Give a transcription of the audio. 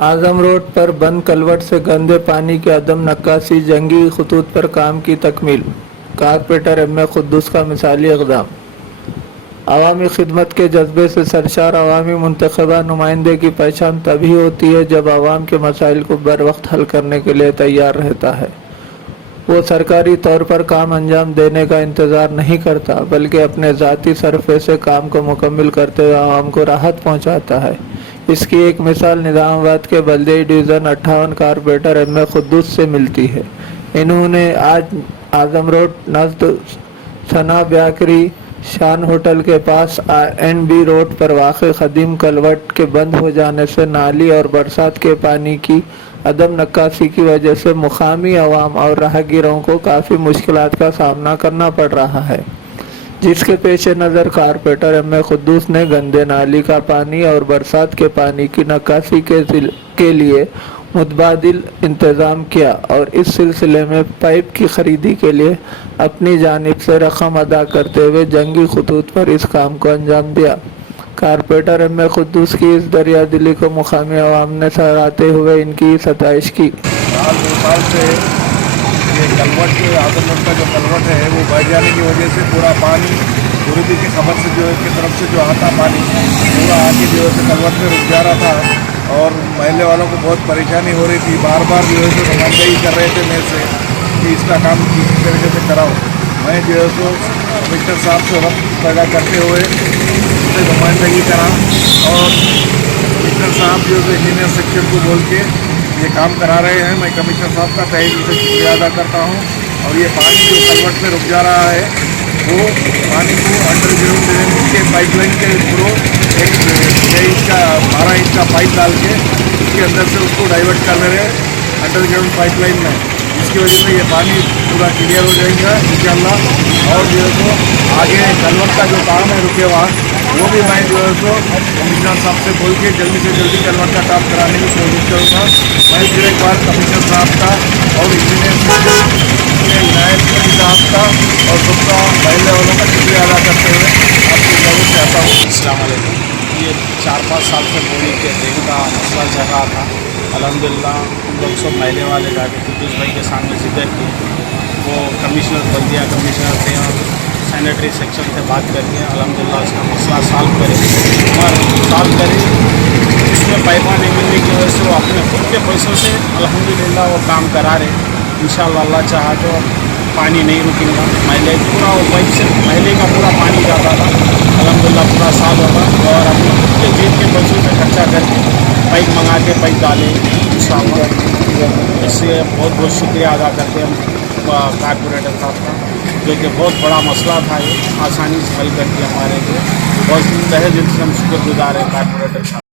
आजम road पर बंद culvert से गंदे पानी की अदम नक्काशी, जंगी खतूत पर काम की तकमील। कारपोरेटर एम ए कुद्दूस का मिसाली इक़दाम। अवामी खिदमत के जज्बे से सरशार अवामी मुंतखबा नुमाइंदे की पहचान तभी होती है जब आवाम के मसाइल को बर वक्त हल करने के लिए तैयार रहता है। वो सरकारी तौर पर काम अंजाम देने का इंतज़ार नहीं करता, बल्कि अपने ज़ाती सरफे से काम को मुकम्मल करते हुए आवाम को राहत पहुँचाता है। इसकी एक मिसाल निज़ामाबाद के बल्दियाई division 58 corporator M A Quddus से मिलती है। इन्होंने आज आजम रोड नज़द सना बेकरी शान होटल के पास NB रोड पर वाक़ क़दीम कलवट के बंद हो जाने से नाली और बरसात के पानी की अदम नक्काशी की वजह से मुकामी अवाम और राहगीरों को काफ़ी मुश्किलात का सामना करना पड़ रहा है, जिसके पेश नज़र कारपोरेटर एम ए कुद्दूस ने गंदे नाली का पानी और बरसात के पानी की नक्काशी के लिए मुतबादिल इंतज़ाम किया और इस सिलसिले में पाइप की खरीदी के लिए अपनी जानिब से रकम अदा करते हुए जंगी खतूत पर इस काम को अंजाम दिया। कारपोरेटर एम ए कुद्दूस की इस दरिया दिली को मुकामी अवाम ने सराहते हुए इनकी सताइश की। साल 2 साल से ये कलवट आजम रोड का जो कलवट है वो बढ़ जाने की वजह से पूरा पानी गुरुदी की खबर से जो की तरफ से जो आता पानी पूरा आके जो है कलवट में रुक जा रहा था और महल्ले वालों को बहुत परेशानी हो रही थी। बार बार जो है नुमाइंदगी कर रहे थे मेरे से कि इसका काम किसी तरीके से कराओ। मैं जो है कमिश्नर साहब से रब्त पैदा करते हुए उससे नुमाइंदगी करा और कमिश्नर साहब जो है इंजीनियर सेक्शन को बोल के ये काम करा रहे हैं। मैं कमिश्नर साहब का तहे दिल से शुक्रिया अदा करता हूँ। और ये पानी जो कलवट में रुक जा रहा है वो पानी को अंडरग्राउंड के पाइपलाइन के थ्रू एक 6 इंच का 12 इंच का पाइप डाल के उसके अंदर से उसको डाइवर्ट कर रहे हैं अंडरग्राउंड पाइपलाइन में, जिसकी वजह से ये पानी पूरा क्लियर हो जाएगा इंशाअल्लाह। और जो है तो आगे कलवट का जो काम है रुके हुआ वो भी मैं जो है तो कमिश्नर साहब से बोल के जल्दी से जल्दी कलवट का काम कराने की कोशिश करूँगा। मैं फिर एक बार कमिश्नर साहब का और इंजीनियर इनायत साहब का और सबका महल्ले वालों का शुक्रिया अदा करते हुए आपको जरूर चाहता हूँ। अस्सलाम वालेकुम। ये 4-5 साल से बोली के ड्रेन का मसला चल रहा था। अल्हम्दुलिल्लाह हम लोग सब महल्ले वाले जाके कुद्दूस भाई के सामने जिक्र किए, वो कमिश्नर बल्दिया कमिश्नर थे और सैनिटरी सेक्शन से बात करके अल्हम्दुलिल्लाह उसका मसला सॉल्व करे उसमें पैसा नहीं मिलने की वजह से वो अपने खुद के पैसों से अल्हम्दुलिल्लाह वो काम करा रहे। इंशाअल्लाह अल्लाह चाहा तो पानी नहीं रुकेगा। महल्ले पूरा वो पाइप से महल्ले का पूरा पानी जाता था, अल्हम्दुलिल्लाह पूरा साल होगा और अपने खुद के जेब के पैसों से खर्चा करके पाइप मंगा के पाइप डाले इंशाअल्लाह। इससे बहुत बहुत शुक्रिया अदा करते हैं हम कारपोरेटर साहब का, जो कि बहुत बड़ा मसला था, ये आसानी से हल करके हमारे लिए बहुत तहे दिल से हम शुक्रगुजार हैं कारपोरेटर साहब।